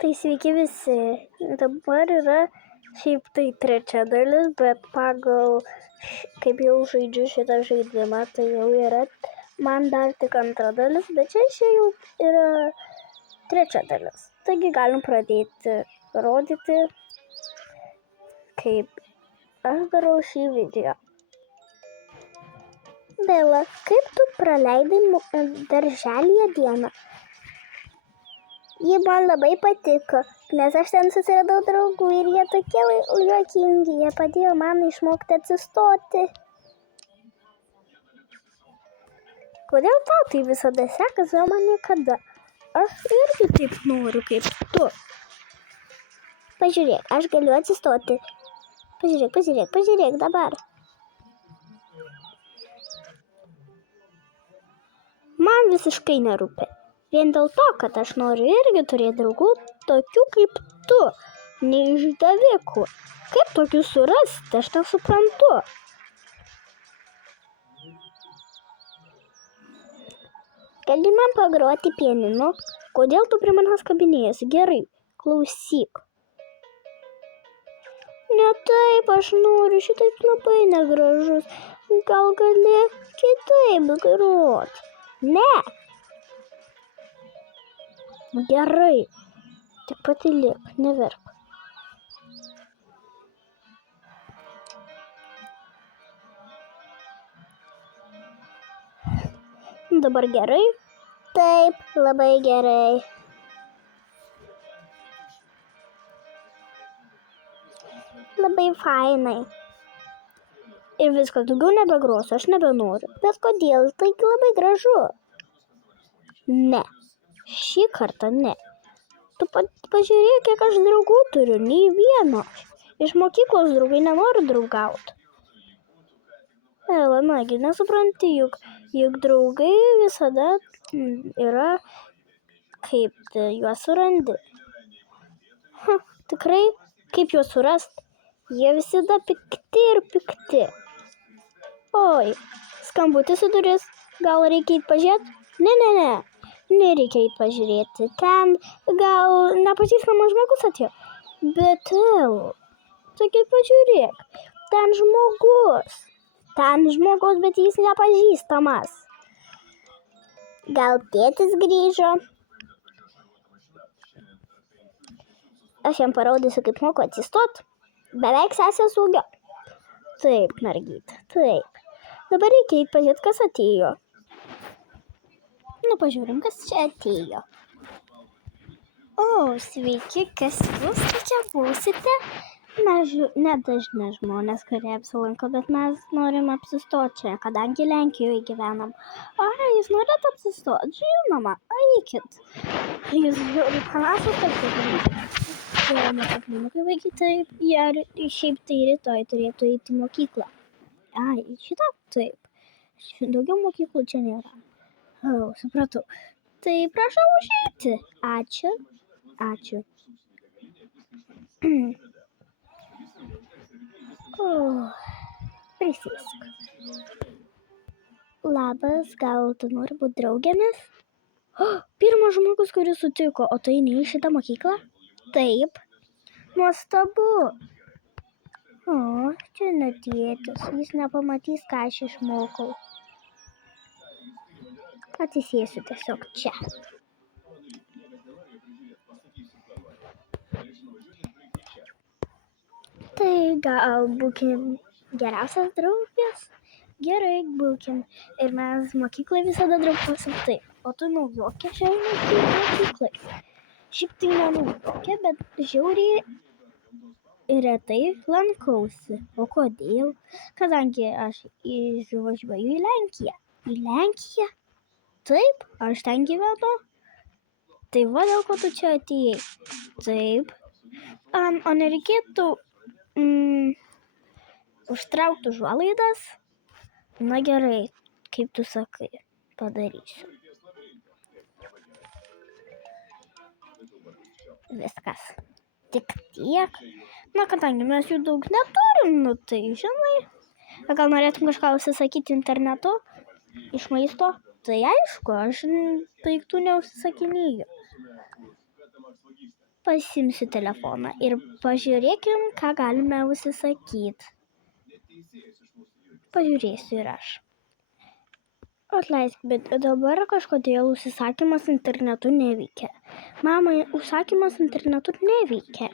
Tai sveiki visi. Dabar yra šiaip tai trečia dalis, bet pagal kaip jau žaidžiu šitą žaidimą, tai jau yra man dar tik antra dalis, bet čia jau yra trečia dalis. Taigi galim pradėti rodyti, kaip aš darau šį video. Bela, kaip tu praleidai darželyje dieną? Ji man labai patiko, nes aš ten susiradau draugų ir jie tokie juokingi, jie padėjo man išmokti atsistoti. Kodėl tau tai visada sekasi, o man niekada? Aš irgi taip noriu kaip tu. Pažiūrėk, aš galiu atsistoti. Pažiūrėk dabar. Man visiškai nerūpi. Vien dėl to, kad aš noriu irgi turėti draugų tokių kaip tu, neišdavikų. Kaip tokius surasti, aš nesuprantu. Gali man pagroti pianinu? Kodėl tu prie manęs kabinėjasi? Gerai, klausyk. Ne taip, aš noriu, šitaip labai negražus. Gal gali kitaip groti? Ne. Gerai, tik patylėk, neverk. Dabar gerai? Taip, labai gerai. Labai fainai. Ir viskas, daugiau nebegrosiu, aš nebenoriu. Bet kodėl? Taigi labai gražu. Ne. Šį kartą ne. Tu pažiūrėk, kiek aš draugų turiu, nei vieno. Iš mokyklos draugai nenori draugauti. Ela, nagi, nesupranti, juk draugai visada yra, kaip juos surandi. Tikrai, kaip juos surasti? Jie visada pikti ir pikti. Oi, skambutis į duris. Gal reikia eit pažiūrėti? Ne. Nereikia eit pažiūrėti. Ten gal nepažįstamas žmogus atėjo. Bet taigi pažiūrėk. Ten žmogus, bet jis nepažįstamas. Gal tėtis grįžo? Aš jam parodysiu, kaip moku atsistot. Beveik sesės ūgio. Taip, mergytė, taip. Dabar reikia eit pažiūrėti, kas atėjo. Pažiūrim, kas čia atėjo. O, sveiki, kas jūs čia būsite? Mes nedažni žmonės, kurie apsilanko, bet mes norim apsistoti čia, kadangi Lenkijoje gyvenam. Jūs norit apsistoti? Žinoma, eikit. Jūs panašus, kad kai vaikai taip, jie šiaip tai rytoj turėtų eiti į mokyklą. Šitą? Taip. Daugiau mokyklų čia nėra. Supratau. Tai prašau užeiti. Ačiū. Prisėsk. Labas, gal tu nori būti draugėmis? Pirmas žmogus, kuris sutiko, o tai ne į šitą mokyklą? Taip. Nuostabu. Čia netėtis, jis nepamatys, ką aš išmokau. Atsisėsiu tiesiog čia. Tai gal būkim geriausias draugės? Gerai, būkim. Ir mes mokykloje visada drauguosim taip. O tu naujokė šiai mokyklai? Šiaip tai nenaujokė, bet žiauriai retai lankausi. O kodėl? Kadangi aš išvažiuoju į Lenkiją. Į Lenkiją? Taip, aš ten gyvenu. Tai va, dėl ko tu čia atėjai. Taip. O nereikėtų užtraukti užuolaidas? Na gerai, kaip tu sakai, padarysiu. Viskas. Tik tiek. Na, kadangi mes jų daug neturim, tai žinai. Gal norėtum kažką užsisakyti internetu? Iš maisto? Tai aišku, aš daiktų neužsisakinėju. Pasiimsiu telefoną ir pažiūrėkim, ką galime užsisakyti. Pažiūrėsiu ir aš. Atleisk, bet dabar kažkodėl užsisakymas internetu neveikia. Mama, užsakymas internetu neveikia.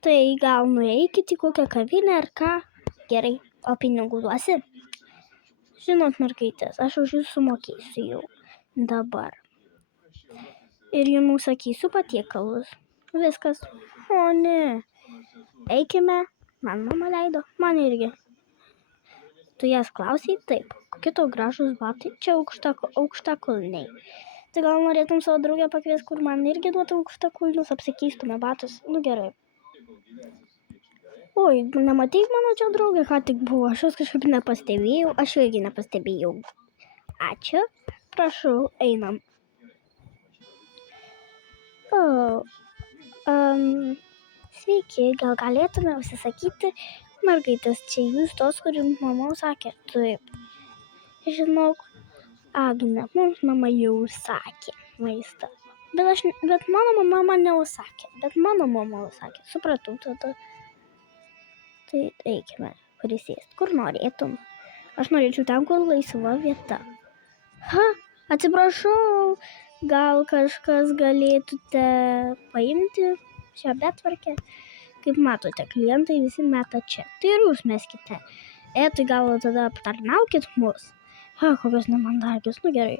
Tai gal nueikit į kokią kavinę ar ką? Gerai, o pinigų duosi? Žinot, mergaitės, aš už jūs sumokėsiu jau dabar. Ir jums užsakysiu patiekalus. Viskas. O ne. Eikime. Man mama leido. Man irgi. Tu jas klausai? Taip. Kokie tau gražūs batai? Čia aukštakulniai. Tai gal norėtum savo draugę pakviesti, kur man irgi duotų aukštakulnius, apsikeistume batus? Nu gerai. Oi, nematei mano čia draugė, ką tik buvo. Aš jos kažkaip nepastebėjau. Aš irgi nepastebėjau. Ačiū. Prašau, einam. Sveiki, gal galėtume užsisakyti mergaitės, čia jūs tos, kurį mama sakė? Taip. Žinok, Agne, mums mama jau užsakė maistą. Bet mano mama man neužsakė. Bet mano mama užsakė. Supratau tada. Tai eikime prisėsti. Kur norėtum? Aš norėčiau ten, kur laisva vieta. Atsiprašau. Gal kažkas galėtumėte paimti šią betvarkę? Kaip matote, klientai visi meta čia. Tai ir jūs meskite. Tai gal tada aptarnaukit mus. Kokios nemandagios. Nu gerai.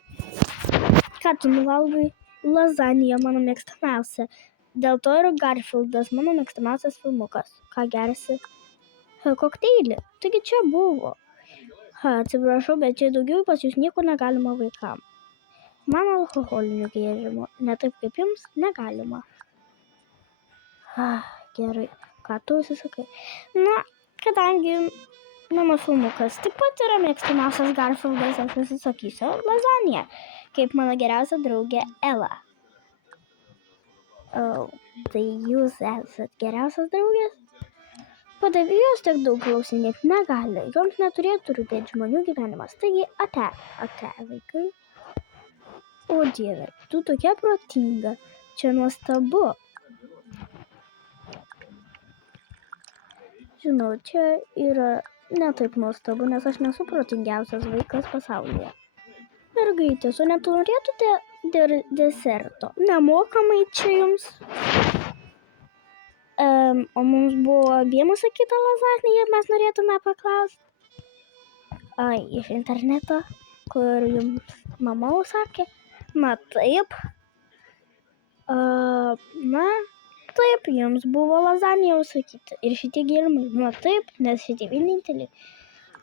Ką tu nuvalgai? Lazanija mano mėgstamiausia. Dėl to ir Garfieldas mano mėgstamiausias filmukas. Ką gersi? Kokteilį. Taigi čia buvo. Atsiprašau, bet čia daugiau pas jūs nieko negalima vaikam. Man alkoholinių gėrimų, ne taip kaip jums, negalima. Gerai, ką tu užsisakai? Na, kadangi mano filmukas taip pat yra mėgstamiausias Garfieldas, aš užsisakysiu lazaniją, kaip mano geriausia draugė Ela. Tai jūs esat geriausias draugės? Padavėjos tiek daug klausinėti negali, joms neturėtų rūpėti žmonių gyvenimas. Taigi, ate, vaikai. O Dieve, tu tokia protinga, čia nuostabu. Žinau, čia yra ne taip nuostabu, nes aš nesu protingiausias vaikas pasaulyje. Mergaitės, o net norėtumėte deserto? Nemokamai čia jums? O mums buvo abiem užsakyta lazanija, mes norėtume paklausti. Iš interneto, kur jums mama užsakė? Na taip. Taip, jums buvo lazanija užsakyta. Ir šitie gėrimai. Na taip, nes šitie vieninteliai.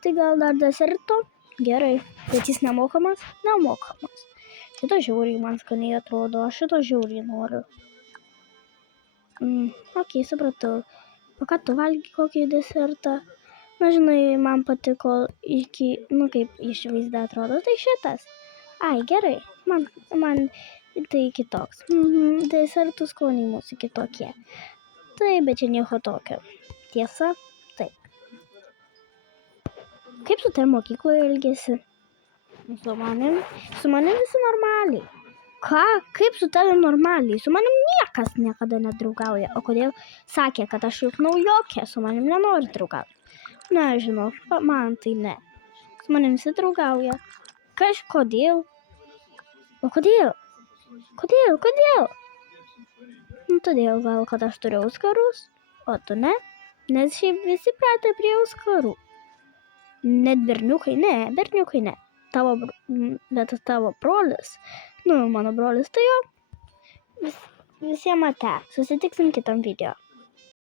Tai gal dar deserto? Gerai. Bet jis nemokamas? Nemokamas. Šito žiauriai man skaniai atrodo, aš šito žiauriai noriu. Ok, supratau. O ką tu valgy kokį desertą? Na, žinai, man patiko kaip išvaizda atrodo, tai šitas. Gerai, man tai kitoks. Desertų skoniai mūsų kitokie. Taip, bet čia nieko tokio. Tiesa? Taip. Kaip su tavim mokykloje elgėsi? Su manim visi normaliai. Ką? Kaip su tavim normaliai? Su manim niekas niekada nedraugauja. O kodėl sakė, kad aš juk naujokė, su manim nenori draugauti? Nežinau, man tai ne. Su manim visi draugauja. Kažkodėl. O kodėl? Kodėl? Todėl gal, kad aš turiu auskarus, o tu ne? Nes šiaip visi pratę prie auskarų. Net berniukai ne. Bet tavo brolis, mano brolis, tai jo, visiems ate. Susitiksim kitam video.